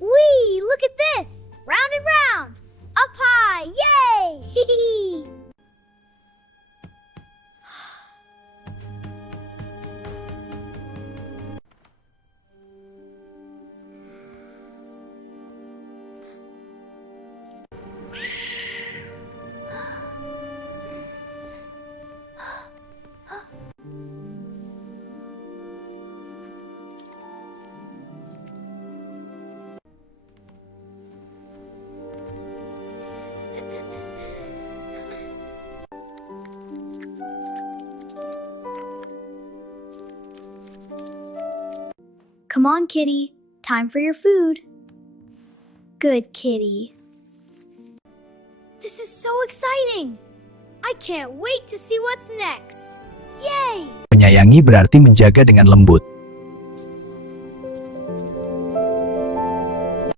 Whee! Look at this! Round and round! Up high! Yay! Hee. Come on, kitty. Time for your food. Good kitty. This is so exciting. I can't wait to see what's next. Yay! Menyayangi berarti menjaga dengan lembut.